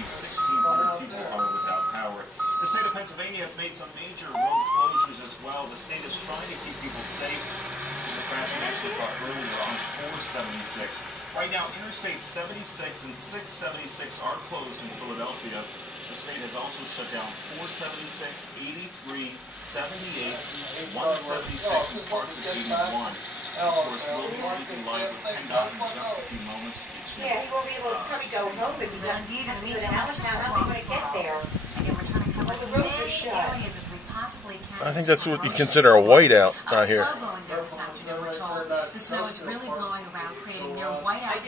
nearly 1,600 people are without power. The state of Pennsylvania has made some major road closures as well. The state is trying to keep people safe. This is a crash an expert caught earlier on 476. Right now, Interstate 76 and 676 are closed in Philadelphia. The state has also shut down 476, 83, 78, 176, and parts of 81. Of course, we'll be speaking live with PennDOT in just a few moments to get you. Yeah, he won't be able to probably go home if he's not. Indeed, in the meantime, How's he going to get there? Again, we're trying to cover as The roads are many shut. areas as we possibly can. I think that's what you consider a whiteout out here. Snow blowing there this afternoon, we're told. The snow is really blowing around, creating near whiteout